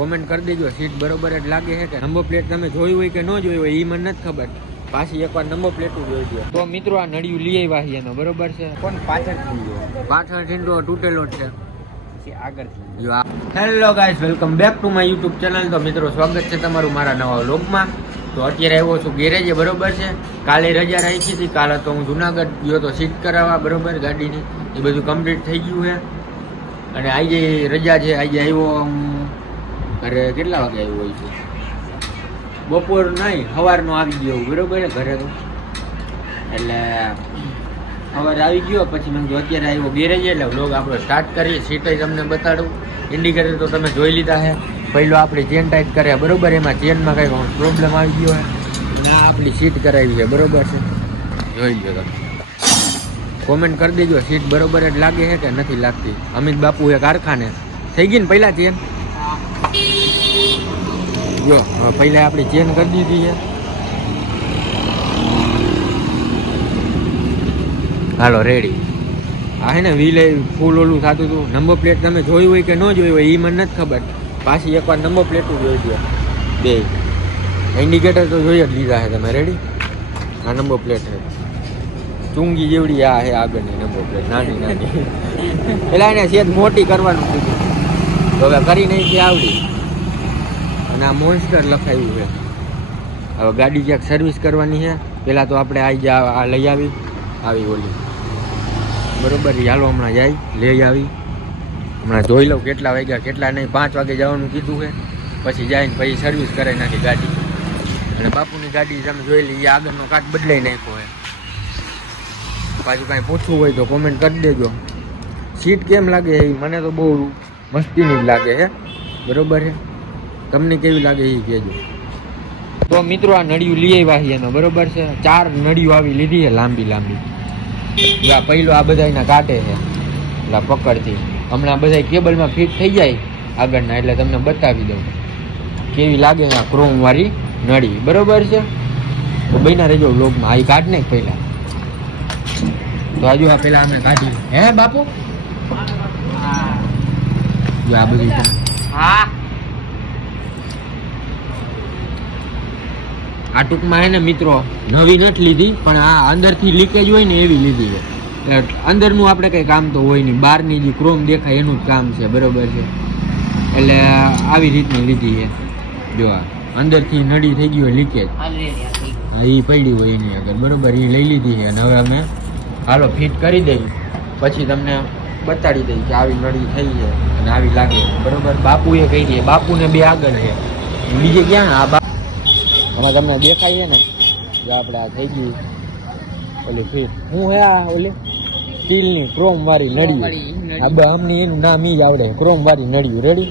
Comment કરી દેજો seat બરોબર જ લાગે છે કે નંબર પ્લેટ તમે જોઈ હોય કે ન જોઈ હોય એ મને નથી ખબર. પાછી એકવાર નંબર પ્લેટ જોઈ દો. તો મિત્રો આ નળિયું લઈ આવ્યા એનો બરોબર છે. કોણ પાછળથી તો તૂટેલો જ છે. આગળથી hello guys, welcome back to my YouTube channel. તો મિત્રો સ્વાગત છે તમારું મારા નવા વ્લોગમાં. તો અત્યારે આવ્યો છું ગેરેજે બરોબર છે. કાલે રજા રાખી હતી. કાલે તો હું જુનાગઢ ગયો તો સીટ કરાવવા બરોબર ગાડીની. એ બધું કમ્પ્લીટ થઈ ગયું છે અને આજે રજા છે. આજે આવ્યો હું ઘરે કેટલા વાગે આવ્યો હોય છે? બપોર નહીં, સવારનો આવી ગયો બરોબર ઘરે તો. એટલે સવારે આવી ગયો પછી મેં અત્યારે આવ્યો ગેરેજ એટલે વ્લોગ આપણો સ્ટાર્ટ કરીએ. સીટે તમને બતાડું. ઇન્ડિકેટર તો તમે જોઈ લીધા છે. પહેલો આપણે ચેન ટાઈટ કર્યા બરોબર. એમાં ચેનમાં કંઈ પ્રોબ્લેમ આવી ગયો છે અને આ આપણી સીટ કરાવી છે બરોબર છે. જોઈ લો તમે. કોમેન્ટ કરી દેજો સીટ બરોબર જ લાગે છે કે નથી લાગતી. અમિત બાપુ એ કારખાને થઈ ગઈ ને પહેલાં ચેન. જો પહેલાં આપણી ચેન કરી દીધી છે. હાલો રેડી. આ હે ને વ્હીલે ફૂલ ઓલું થતું હતું. નંબર પ્લેટ તમે જોઈ હોય કે ન જોઈ હોય એ મને નથી ખબર. પાછી એકવાર નંબર પ્લેટું જોઈ દો. બે ઇન્ડિકેટર તો જોઈ જ લીધા છે તમે. રેડી. આ નંબર પ્લેટ છે ચુંગી જેવડી. આ છે આગળની નંબર પ્લેટ નાની નાની. પેલા એને સેજ મોટી કરવાનું કીધું તો હવે કરી નાખી આવડી. અને આ મોન્સ્ટર લખાયું છે. હવે ગાડી ક્યાંક સર્વિસ કરવાની છે. પહેલાં તો આપણે આ લઈ આવી ઓલી બરોબર. હાલો હમણાં જાય લઈ આવી. હમણાં જોઈ લઉં કેટલા વાગ્યા કેટલા નહીં. 5 વાગે જવાનું કીધું છે. પછી જાય ને પછી સર્વિસ કરાવી નાખી ગાડી. અને બાપુની ગાડી તમે જોઈ લઈએ આગળનો કાચ બદલાઈ નાખ્યો હોય. પાછું કાંઈ પૂછવું હોય તો કોમેન્ટ કરી દેજો. સીટ કેમ લાગે એ મને તો બહુ મસ્તીની જ લાગે છે બરોબર છે. તમને કેવી લાગે એ કહેજો. તો મિત્રો આ નળિયું લઈ આવ્યા એનો બરોબર છે. 4 નળિયું આવી લીધી છે લાંબી લાંબી. આ પહેલો આ બધાના કાઢે છે એટલે પકડથી. હમણાં બધા કેબલમાં ફિટ થઈ જાય આગળના એટલે તમને બતાવી દઉં કેવી લાગે આ ક્રોમ વાળી નળી બરોબર છે. તો બન્યા રહેજો વ્લોગમાં. આ કાઢ ને પહેલા તો આજુ આ પેલા અમે કાઢી હે બાપુ. જો આ બધું હા આ ટૂંકમાં હે ને મિત્રો નવી નથી લીધી પણ આ અંદરથી લીકેજ હોય ને એવી લીધી છે. અંદરનું આપણે કંઈ કામ તો હોય નહીં. બહારની જે ક્રોમ દેખાય એનું જ કામ છે બરોબર છે. એટલે આવી રીતની લીધી છે. જો આ અંદરથી નળી થઈ ગઈ હોય લીકેજ. હા એ પડી હોય એની આગળ બરોબર. એ લઈ લીધી છે અને હવે અમે હાલો ફિટ કરી દઈએ. પછી તમને બતાડી દઈએ કે આવી નળી થઈ છે અને આવી લાગે બરોબર. બાપુએ કહી દઈએ. બાપુને 2 આગળ છે બીજે ક્યાં. આ હમણાં તમને દેખાય છે ને જો આપણે આ થઈ ગઈ ઓલી ફીટ. હું હે આ ઓલી સ્ટીલની ક્રોમ વાળી નળીયું. આ અમને એનું નામ ઈ જ આવડે ક્રોમ વાળી નળીયું. રેડી.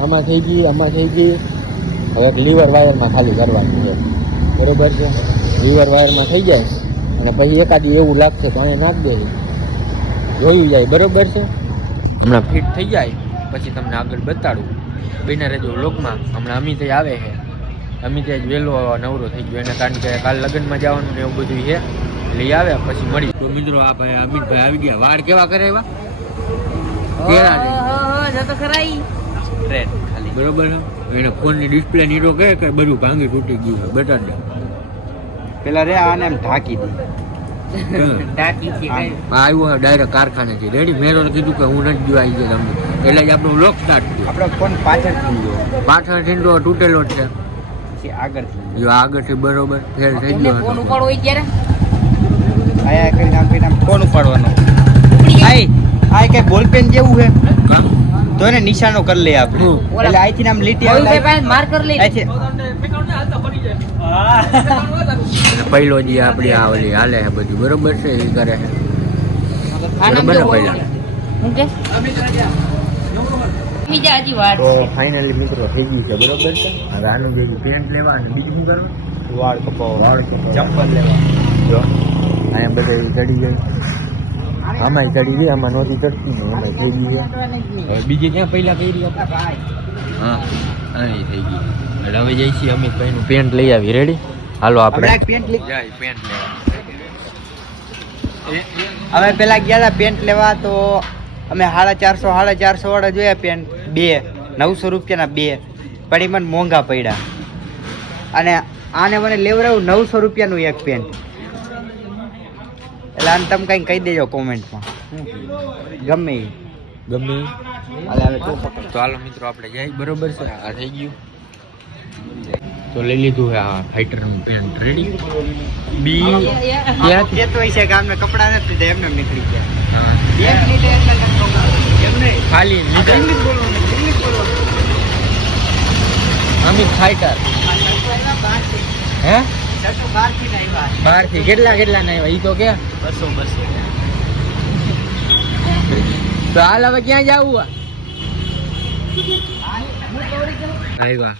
આમાં થઈ ગઈ આમાં થઈ ગઈ. હવે એક લીવર વાયરમાં ખાલી કરવાની છે બરોબર છે. લીવર વાયરમાં થઈ જાય અને પછી એકાદી એવું લાગશે તો અહીંયા નાખ દે જોયું જાય બરોબર છે. હમણાં ફિટ થઈ જાય પછી તમને આગળ બતાડું. બિના રહેજો લોકમાં. હમણાં અમિત આવે છે. અમિત જ વહેલો નવરો થઈ ગયો એના કારણ કે કાલ લગ્નમાં જવાનું ને એવું બધું છે. લઈ આવે પછી મળી. તો મિત્રો આ ભાઈ અમિતભાઈ આવી ગયા. વાળ કેવા કરે એવા ખાલી બરોબર. એને ફોનની ડિસ્પ્લે નીરો કહે કે બધું ભાંગી તૂટી ગયું છે બટાડા. પેલા રે આને એમ ઢાંકી દી. આવ્યો ડાયરેક્ટ કારખાનેથી. રેડી. મેં તો કીધું કે હું નથી ગયો આવી જાય તમને એટલે જ આપણું લોક સ્ટાર્ટ થયું. આપણો ફોન પાછળથી તો તૂટેલો જ છે. આગળથી આગળથી બરોબર ફેલ થઈ ગયો હતો. ફોન ઉપાડો હોય ત્યારે આયા કરીને આમ ફોન ઉપાડવાનો. આ કઈ બોલપેન જેવું છે કામ તો એને નિશાનો કરી લે આપણે. એટલે આઈથી આમ લીટી આવે માર્કર લઈ પહેલો જે આપડી આ ઓલી હાલે છે બધું બરોબર છે એ કરે છે બરોબર ને પહેલા. તો ફાઇનલી મિત્રો થઈ ગયું છે બરોબર છે. હવે આનું ભેગું પેન્ટ લેવા અને બીજું શું કરવું? વાળ કપાવવા ચંપલ લેવા. જો અહીંયા બધા ચડી જાય. આમાં ચડી ગઈ. આમાં નહોતી ચડતી ને એમાં થઈ ગઈ છે. હવે બીજે ક્યાં પહેલા કરી હા અહીં થઈ ગઈ. એટલે હવે જઈ છીએ અમિતભાઈનું પેન્ટ લઈ આવી. રેડી. હાલો આપણે પેન્ટ લઈ જાય પેન્ટ લેવા. અમે પેલા ગયા હતા પેન્ટ લેવા તો અમે 450 વાળા જોયા પેન્ટ 2 900 રૂપિયાના બે પણ એ મને મોંઘા પડ્યા. અને આને મને લેવડાવું 900 રૂપિયાનું એક પેન. એટલે આને તમે કંઈ કહી દેજો કોમેન્ટમાં ગમે એ. ગમે હાલે હવે તું પકડ. તો હાલો મિત્રો આપણે જાય બરોબર છે. આ થઈ ગયું તો લઈ લીધું છે આ ફાઈટરનું પેન્ટ રેડી. બી ક્યાં કેતો હોય છે કે આમને કપડાં નથી લીધા એમને નીકળી ગયા. હા, એક લીધે એટલે નથી કહું. એમ નહીં. ખાલી લીધા. ઇંગ્લિશ બોલવાનું, ઇંગ્લિશ બોલવાનું. અમિત ફાઈટર બહારથી હે બહારથી ના આવ્યા. બહારથી કેટલા ના આવ્યા ઈ તો કે 200. તો હાલ હવે ક્યાં જાવું? આવ્યા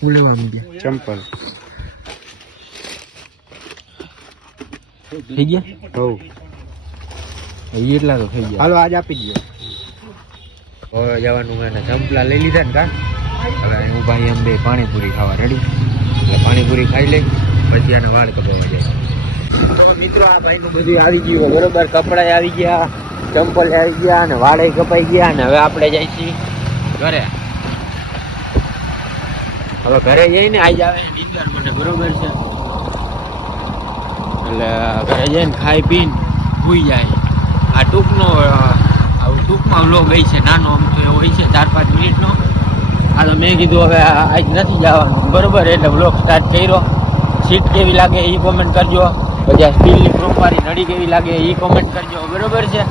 હું લેવાનું ગયા ચંપલ થઈ ગયા. હોવ. એટલા તો થઈ ગયા. હાલો આજ આપી દો. હવે જવાનું એને ચંપલા લઈ લીધા ને કા. હવે હું ભાઈ એમ બે પાણીપુરી ખાવા રેડી. એટલે પાણીપુરી ખાઈ લઈ પછી આને વાળ કપાવવા જાય. તો મિત્રો આ ભાઈનું બધું આવી ગયું બરોબર. કપડાં આવી ગયા, ચંપલ આવી ગયા અને વાળે કપાઈ ગયા. અને હવે આપણે જાય છીએ ઘરે. હવે ઘરે જઈને આજ આવે ડિનર મને બરોબર છે. એટલે ઘરે જઈને ખાઈ પીને સૂઈ જાય. આ ટૂંકમાં વ્લોગ હોય છે, નાનો આમ તો એવો હોય છે 4-5 મિનિટનો. આ તો મેં કીધું હવે આજ નથી જવાનું બરોબર, એટલે વ્લોગ સ્ટાર્ટ કર્યો. સીટ કેવી લાગે એ કોમેન્ટ કરજો. પછી આ સ્ટીલની પ્રોપવાળી નળી કેવી લાગે એ કોમેન્ટ કરજો બરોબર છે.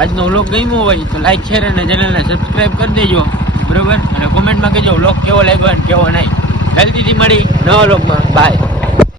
આજનો વ્લોગ ગમ્યો હોય તો લાઈક શેર અને ચેનલને સબસ્ક્રાઈબ કરી દેજો બરોબર. અને કોમેન્ટમાં કહેજો વ્લોગ કેવો લાગ્યો અને કેવો નહીં. જલ્દીથી મળી નવા વ્લોગમાં. બાય.